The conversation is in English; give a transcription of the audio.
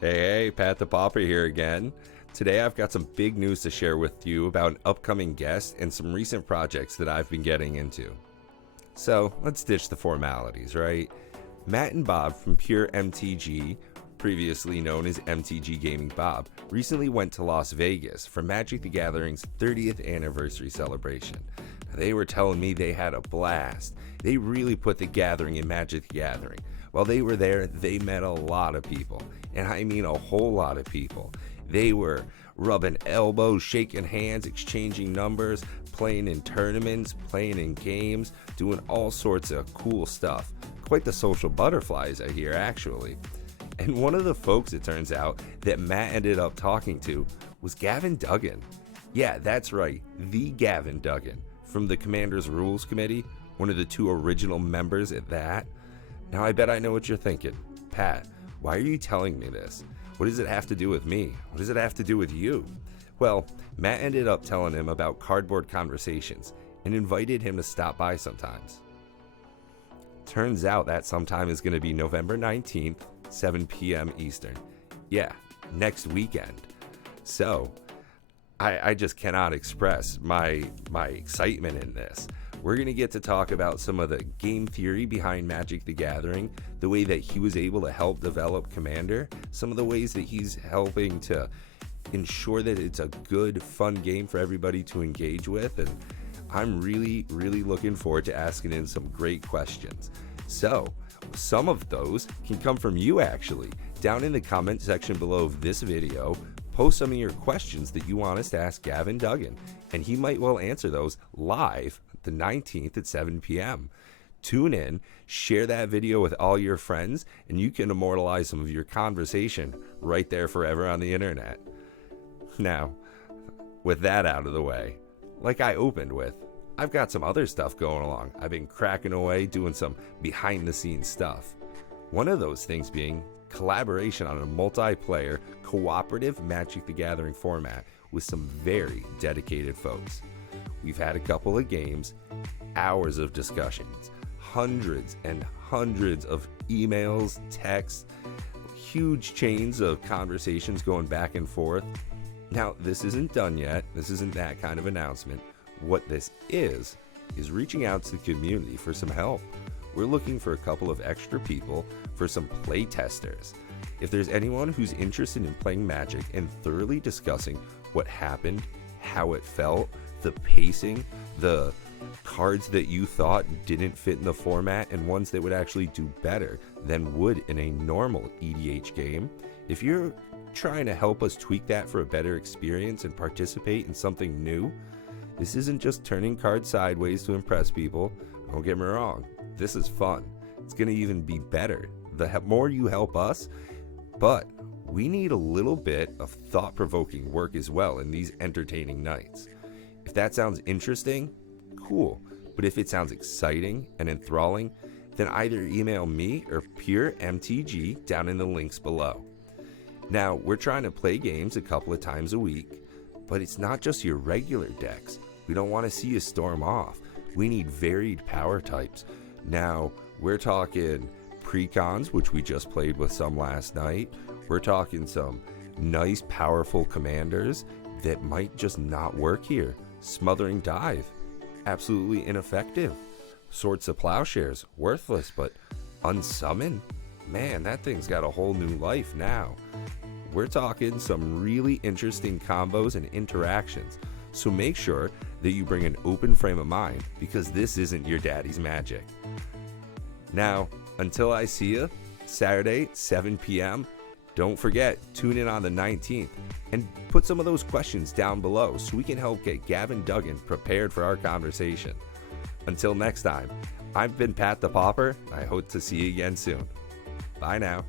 Hey, Pat The Pauper here again. Today I've got some big news to share with you about an upcoming guest and some recent projects that I've been getting into. So let's ditch the formalities, right? Matt and Bob from Pure MTG, previously known as MTG Gaming Bob, recently went to Las Vegas for Magic the Gathering's 30th anniversary celebration. They were telling me they had a blast. They really put the gathering in Magic the Gathering. While they were there, they met a lot of people, and I mean a whole lot of people. They were rubbing elbows, shaking hands, exchanging numbers, playing in tournaments, playing in games, doing all sorts of cool stuff. Quite the social butterflies, I hear, actually. And one of the folks, it turns out, that Matt ended up talking to was Gavin Duggan. Yeah, that's right, the Gavin Duggan from the Commander's Rules Committee, one of the two original members at that. Now I bet I know what you're thinking. Pat, why are you telling me this? What does it have to do with me? What does it have to do with you? Well, Matt ended up telling him about Cardboard Conversations and invited him to stop by sometimes. Turns out that sometime is going to be November 19th, 7 p.m. Eastern. Yeah, next weekend. So, I just cannot express my excitement in this. We're going to get to talk about some of the game theory behind Magic the Gathering, the way that he was able to help develop Commander, some of the ways that he's helping to ensure that it's a good, fun game for everybody to engage with, and I'm really looking forward to asking in some great questions. So, some of those can come from you actually. Down in the comment section below of this video, post some of your questions that you want us to ask Gavin Duggan, and he might well answer those live the 19th at 7 p.m. Tune in, share that video with all your friends, and you can immortalize some of your conversation right there forever on the internet. Now, with that out of the way, like I opened with, I've got some other stuff going along. I've been cracking away doing some behind the scenes stuff. One of those things being collaboration on a multiplayer, cooperative Magic the Gathering format with some very dedicated folks. We've had a couple of games, hours of discussions, hundreds and hundreds of emails, texts, huge chains of conversations going back and forth. Now, this isn't done yet. This isn't that kind of announcement. What this is reaching out to the community for some help. We're looking for a couple of extra people for some play testers. If there's anyone who's interested in playing Magic and thoroughly discussing what happened, how it felt, the pacing, the cards that you thought didn't fit in the format, and ones that would actually do better than would in a normal EDH game, if you're trying to help us tweak that for a better experience and participate in something new, this isn't just turning cards sideways to impress people. Don't get me wrong, this is fun. It's going to even be better the more you help us, but we need a little bit of thought-provoking work as well in these entertaining nights. If that sounds interesting, cool. But if it sounds exciting and enthralling, then either email me or Pure MTG down in the links below. Now, we're trying to play games a couple of times a week, but it's not just your regular decks. We don't want to see you storm off. We need varied power types. Now, we're talking precons, which we just played with some last night. We're talking some nice, powerful commanders that might just not work here. Smothering Dive, absolutely ineffective. Swords of Plowshares, worthless, but Unsummon, man, that thing's got a whole new life now. We're talking some really interesting combos and interactions, so make sure that you bring an open frame of mind, because this isn't your daddy's Magic. Now, until I see you, Saturday, 7 p.m., don't forget, tune in on the 19th and put some of those questions down below so we can help get Gavin Duggan prepared for our conversation. Until next time, I've been Pat The Pauper. I hope to see you again soon. Bye now.